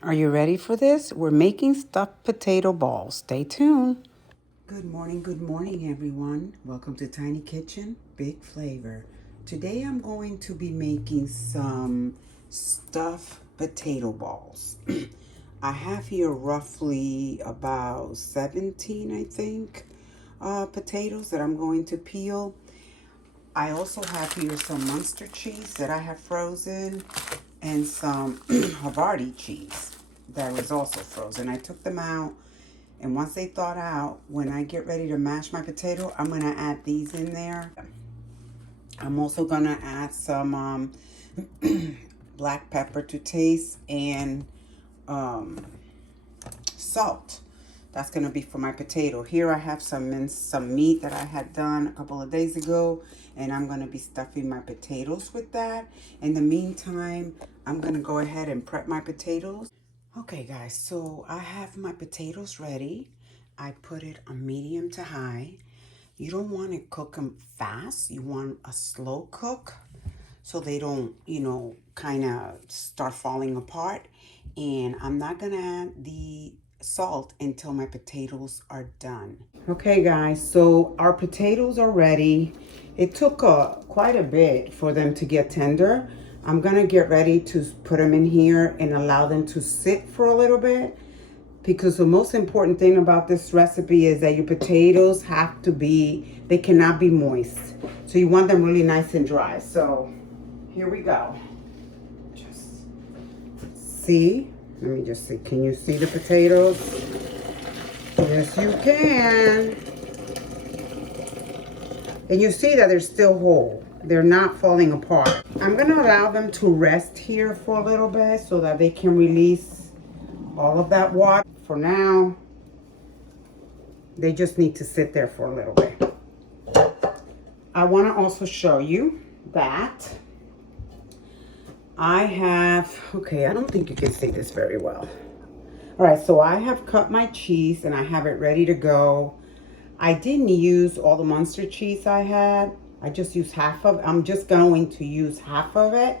Are you ready for this? We're making stuffed potato balls. Stay tuned. Good morning, everyone. Welcome to Tiny Kitchen, Big Flavor. Today I'm going to be making some stuffed potato balls. I have here roughly about 17, I think, potatoes that I'm going to peel. I also have here some Munster cheese that I have frozen and some Havarti cheese that was also frozen. I took them out, and once they thawed out, when I get ready to mash my potato, I'm going to add these in there. I'm also going to add some black pepper to taste and salt. That's going to be for my potato. Here I have some meat that I had done a couple of days ago, and I'm going to be stuffing my potatoes with that. In the meantime, I'm going to go ahead and prep my potatoes. Okay, guys, so I have my potatoes ready. I put it on medium to high. You don't want to cook them fast. You want a slow cook so they don't, kind of start falling apart. And I'm not going to add the salt until my potatoes are done. Okay, guys, so our potatoes are ready. It took quite a bit for them to get tender. I'm gonna get ready to put them in here and allow them to sit for a little bit, because the most important thing about this recipe is that your potatoes they cannot be moist. So you want them really nice and dry. So here we go. Just see. Let me just see. Can you see the potatoes? Yes, you can. And you see that they're still whole. They're not falling apart. I'm going to allow them to rest here for a little bit so that they can release all of that water. For now, they just need to sit there for a little bit. I want to also show you that I don't think you can see this very well. All right, so I have cut my cheese and I have it ready to go. I didn't use all the Munster cheese I had. I just used half of it. I'm just going to use half of it.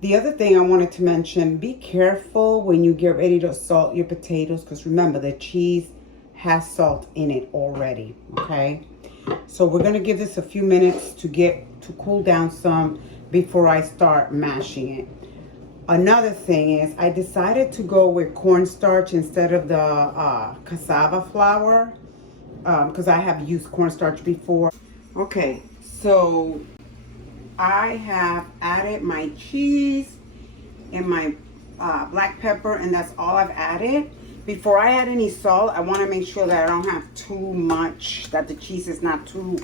The other thing I wanted to mention, be careful when you get ready to salt your potatoes, because remember, the cheese has salt in it already, okay? So we're gonna give this a few minutes to cool down some before I start mashing it. Another thing is I decided to go with cornstarch instead of the cassava flour, because I have used cornstarch before. Okay, so I have added my cheese and my black pepper, and that's all I've added. Before I add any salt, I want to make sure that I don't have too much, that the cheese is not too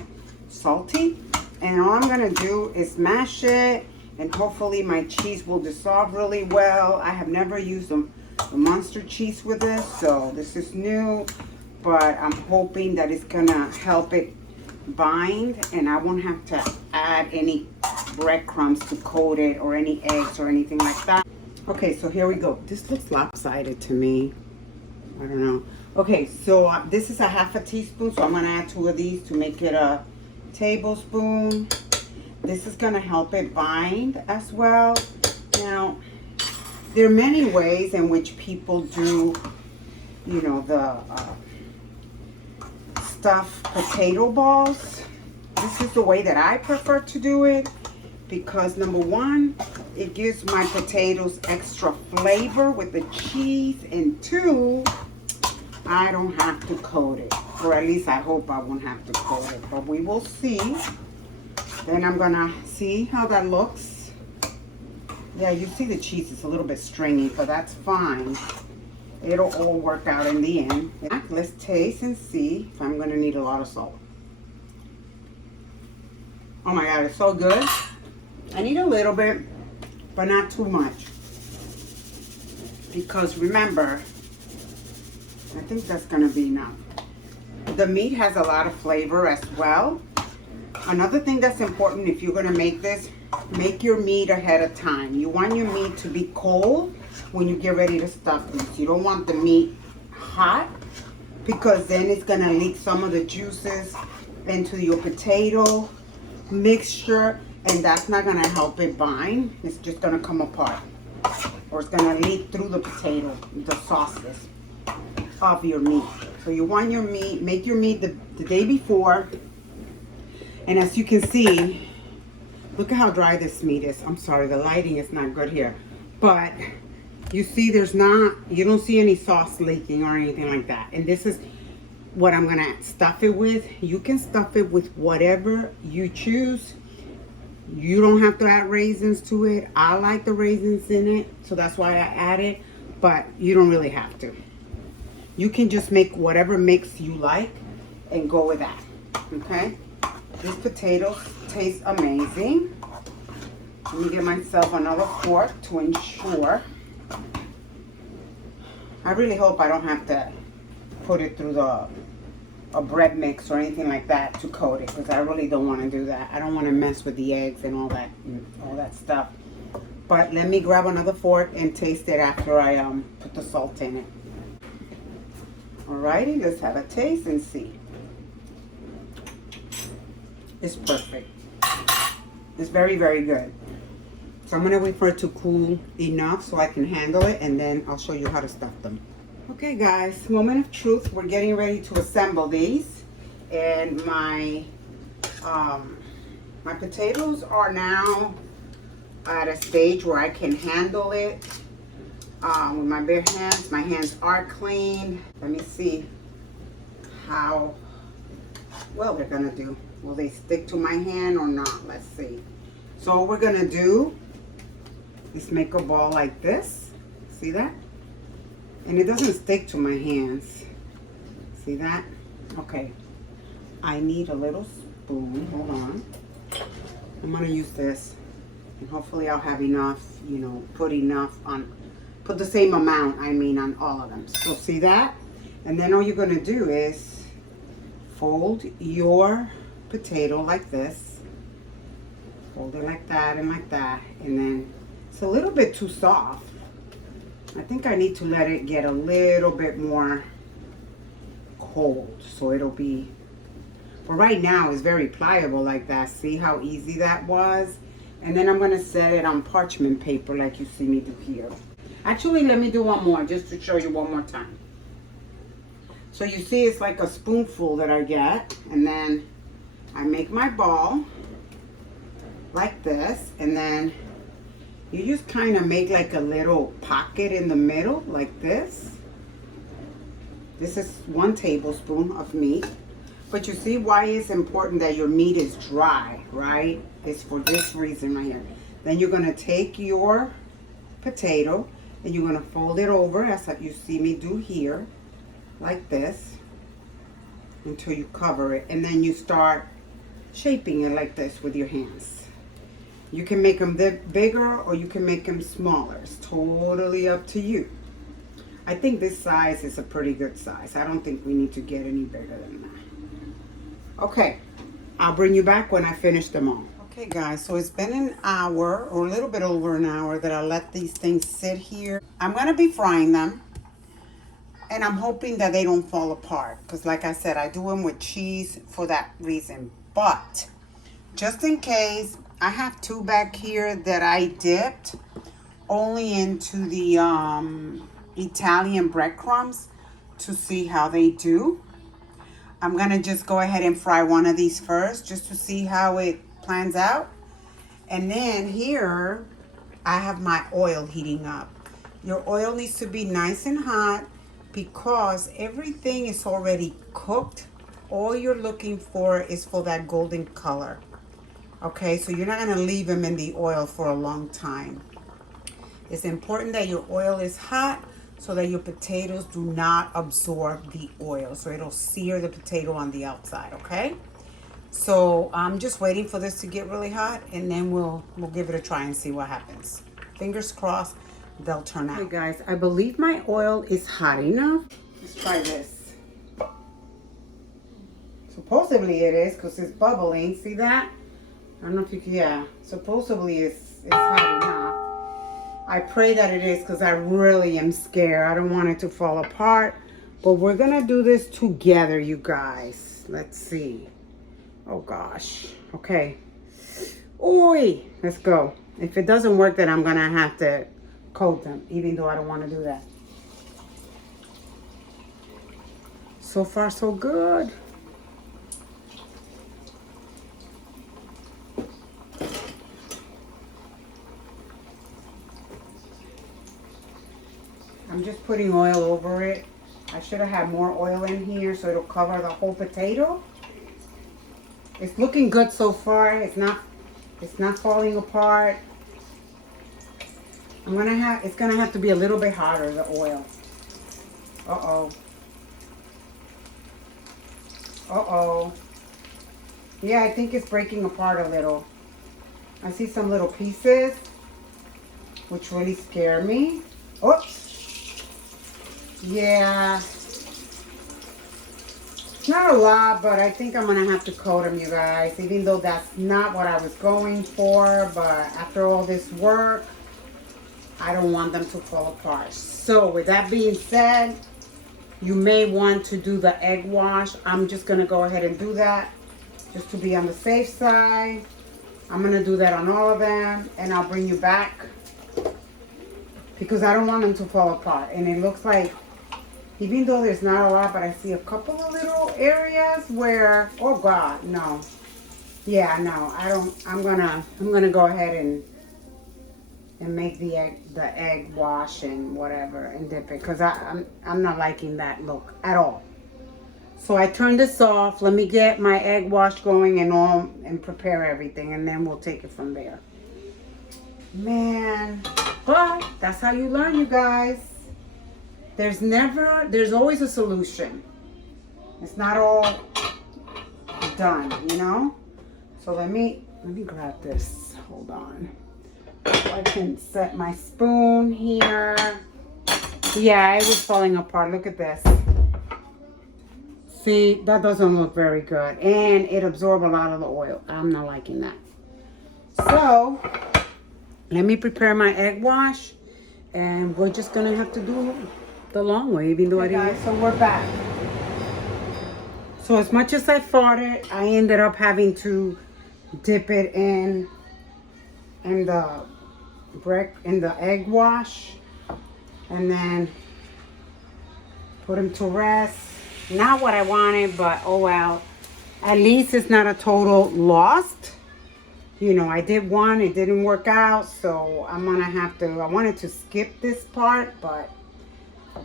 salty. And all I'm going to do is mash it, and hopefully my cheese will dissolve really well. I have never used the Munster cheese with this, so this is new. But I'm hoping that it's gonna help it bind, and I won't have to add any breadcrumbs to coat it or any eggs or anything like that. Okay, so here we go. This looks lopsided to me. I don't know. Okay, so this is a half a teaspoon, so I'm gonna add 2 of these to make it a tablespoon. This is gonna help it bind as well. Now, there are many ways in which people do, the stuffed potato balls. This is the way that I prefer to do it, because number one, it gives my potatoes extra flavor with the cheese, and 2, I don't have to coat it, or at least I hope I won't have to coat it, but we will see. Then I'm gonna see how that looks. Yeah, you see the cheese is a little bit stringy, but that's fine. It'll all work out in the end. Let's taste and see if I'm gonna need a lot of salt. Oh my God, it's so good. I need a little bit, but not too much. Because remember, I think that's gonna be enough. The meat has a lot of flavor as well. Another thing that's important if you're gonna make this, make your meat ahead of time. You want your meat to be cold when you get ready to stuff this. You don't want the meat hot, because then it's gonna leak some of the juices into your potato mixture, and that's not gonna help it bind. It's just gonna come apart. or it's gonna leak through the potato, the sauces of your meat. So you want your meat, make your meat the day before. And as you can see, look at how dry this meat is. I'm sorry, the lighting is not good here. But you see you don't see any sauce leaking or anything like that. And this is what I'm gonna stuff it with. You can stuff it with whatever you choose. You don't have to add raisins to it. I like the raisins in it, so that's why I add it, but you don't really have to. You can just make whatever mix you like and go with that, okay? These potatoes taste amazing. Let me get myself another fork to ensure. I really hope I don't have to put it through a bread mix or anything like that to coat it, because I really don't want to do that. I don't want to mess with the eggs and all that stuff. But let me grab another fork and taste it after I put the salt in it. Alrighty, let's have a taste and see. It's perfect. It's very, very good. So I'm gonna wait for it to cool enough so I can handle it, and then I'll show you how to stuff them. Okay guys, moment of truth. We're getting ready to assemble these, and my potatoes are now at a stage where I can handle it with my bare hands. My hands are clean. Let me see how well they're gonna do. Will they stick to my hand or not? Let's see. So what we're gonna do is make a ball like this. See that? And it doesn't stick to my hands. See that? Okay. I need a little spoon. Hold on. I'm gonna use this, and hopefully I'll have enough, you know, put the same amount, I mean, on all of them. So see that? And then all you're gonna do is fold your potato like this. Fold it like that and like that. And then it's a little bit too soft. I think I need to let it get a little bit more cold, so it'll be, but right now it's very pliable like that. See how easy that was? And then I'm gonna set it on parchment paper like you see me do here. Actually, let me do one more just to show you one more time. So you see it's like a spoonful that I get, and then I make my ball like this, and then you just kind of make like a little pocket in the middle like this. This is 1 tablespoon of meat. But you see why it's important that your meat is dry, right? It's for this reason right here. Then you're gonna take your potato and you're gonna fold it over as you see me do here, like this, until you cover it. And then you start shaping it like this with your hands. You can make them bigger or you can make them smaller. It's totally up to you. I think this size is a pretty good size. I don't think we need to get any bigger than that. Okay, I'll bring you back when I finish them all. Okay guys, so it's been an hour or a little bit over an hour that I let these things sit here. I'm gonna be frying them, and I'm hoping that they don't fall apart, because like I said, I do them with cheese for that reason. But just in case, I have 2 back here that I dipped only into the Italian breadcrumbs to see how they do. I'm gonna just go ahead and fry one of these first just to see how it plans out. And then here I have my oil heating up. Your oil needs to be nice and hot because everything is already cooked. All you're looking for is for that golden color. Okay, so you're not gonna leave them in the oil for a long time. It's important that your oil is hot so that your potatoes do not absorb the oil. So it'll sear the potato on the outside, okay? So I'm just waiting for this to get really hot, and then we'll give it a try and see what happens. Fingers crossed they'll turn out. Hey guys, I believe my oil is hot enough. Let's try this. Supposedly it is, because it's bubbling. See that? I don't know if you can, yeah. Supposedly it's hot enough. I pray that it is, because I really am scared. I don't want it to fall apart. But we're going to do this together, you guys. Let's see. Oh, gosh. Okay. Oi! Let's go. If it doesn't work, then I'm going to have to coat them, even though I don't want to do that. So far, so good. I'm just putting oil over it. I should have had more oil in here so it'll cover the whole potato. It's looking good so far. It's not falling apart. It's gonna have to be a little bit hotter, the oil. Uh-oh. Uh-oh. Yeah, I think it's breaking apart a little. I see some little pieces, which really scare me. Oops. Yeah. Not a lot, but I think I'm going to have to coat them, you guys. Even though that's not what I was going for. But after all this work, I don't want them to fall apart. So with that being said, you may want to do the egg wash. I'm just going to go ahead and do that just to be on the safe side. I'm going to do that on all of them, and I'll bring you back because I don't want them to fall apart. And it looks like, even though there's not a lot, but I see a couple of little areas where, oh God, no. Yeah, no, I don't, I'm gonna go ahead and make the egg wash and whatever and dip it, because I'm not liking that look at all. So I turned this off. Let me get my egg wash going and prepare everything, and then we'll take it from there. Man, but that's how you learn, you guys. There's always a solution. It's not all done, you know? So let me grab this. Hold on. So I can set my spoon here. Yeah, it was falling apart. Look at this. See, that doesn't look very good. And it absorbed a lot of the oil. I'm not liking that. So, let me prepare my egg wash. And we're just going to have to do the long way, even though I didn't. Guys, so we're back. So as much as I fought it, I ended up having to dip it in the egg wash, and then put them to rest. Not what I wanted, but oh well. At least it's not a total lost. You know, I did one, it didn't work out, so I'm gonna have to. I wanted to skip this part, but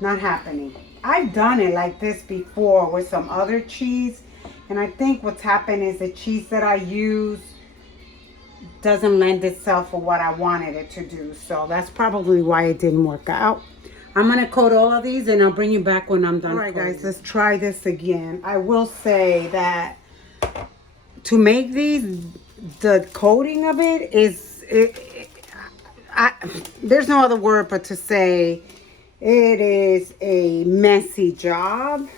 not happening. I've done it like this before with some other cheese, and I think what's happened is the cheese that I use doesn't lend itself for what I wanted it to do. So that's probably why it didn't work out. I'm gonna coat all of these and I'll bring you back when I'm done. All right, guys, let's try this again. I will say that to make these, the coating of it is, there's no other word but to say it is a messy job,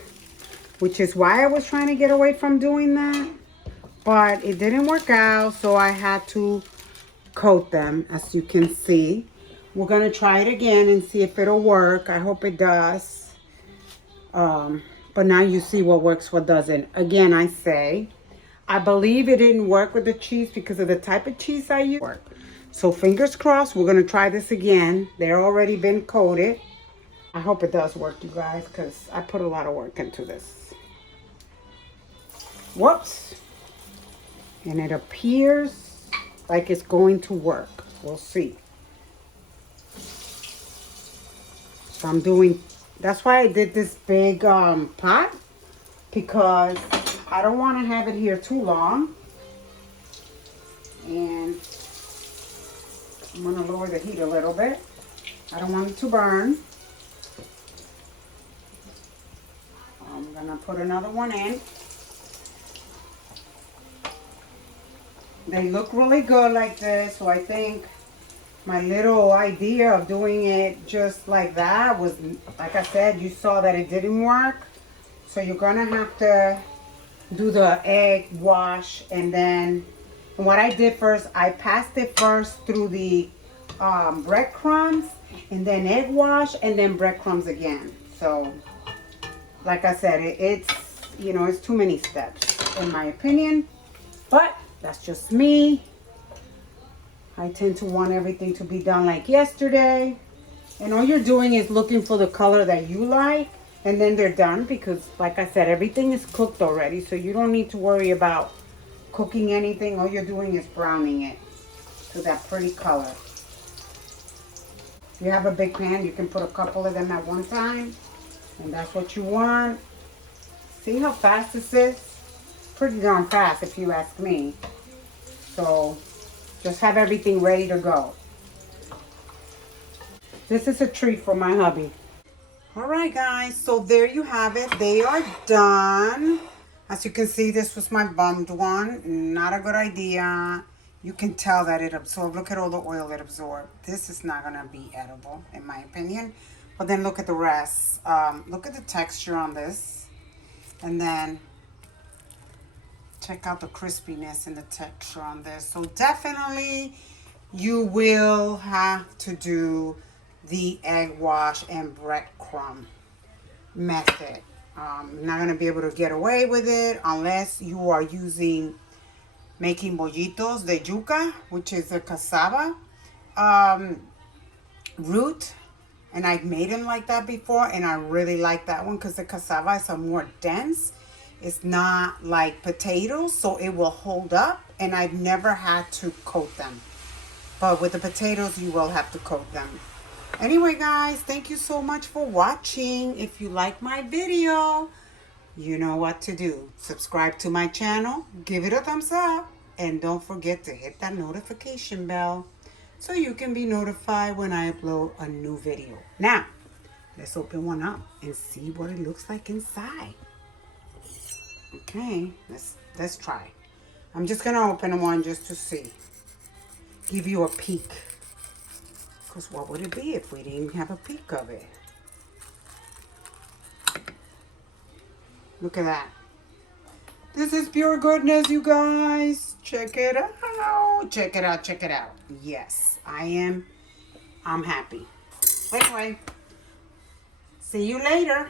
which is why I was trying to get away from doing that. But it didn't work out, so I had to coat them, as you can see. We're going to try it again and see if it'll work. I hope it does. But now you see what works, what doesn't. Again, I say, I believe it didn't work with the cheese because of the type of cheese I use. So fingers crossed, we're going to try this again. They're already been coated. I hope it does work, you guys, because I put a lot of work into this. Whoops. And it appears like it's going to work. We'll see. So I'm doing, that's why I did this big pot, because I don't want to have it here too long. And I'm going to lower the heat a little bit. I don't want it to burn. I'm going to put another one in. They look really good like this, so I think my little idea of doing it just like that was, like I said, you saw that it didn't work. So you're going to have to do the egg wash, and then what I did first, I passed it first through the breadcrumbs, and then egg wash, and then breadcrumbs again. So like I said, it's, you know, it's too many steps in my opinion, but that's just me. I tend to want everything to be done like yesterday. And all you're doing is looking for the color that you like. And then they're done because, like I said, everything is cooked already. So you don't need to worry about cooking anything. All you're doing is browning it to that pretty color. If you have a big pan, you can put a couple of them at one time. And that's what you want. See how fast this is? Pretty darn fast if you ask me. So just have everything ready to go. This is a treat for my hubby. All right, guys, so there you have it. They are done. As you can see, this was my bummed one. Not a good idea. You can tell that it absorbed. Look at all the oil it absorbed. This is not going to be edible, in my opinion. But then look at the rest. Look at the texture on this. And then check out the crispiness and the texture on this. So definitely you will have to do the egg wash and breadcrumb method. Not going to be able to get away with it unless you are making bollitos de yuca, which is a cassava root. And I've made them like that before, and I really like that one because the cassava is a more dense. It's not like potatoes, so it will hold up, and I've never had to coat them. But with the potatoes, you will have to coat them. Anyway, guys, thank you so much for watching. If you like my video, you know what to do. Subscribe to my channel, give it a thumbs up, and don't forget to hit that notification bell so you can be notified when I upload a new video. Now, let's open one up and see what it looks like inside. Okay, let's try. I'm just gonna open one just to see. Give you a peek. Because what would it be if we didn't have a peek of it? Look at that. This is pure goodness, you guys. Check it out. Check it out. Check it out. Yes, I'm happy. Anyway, see you later.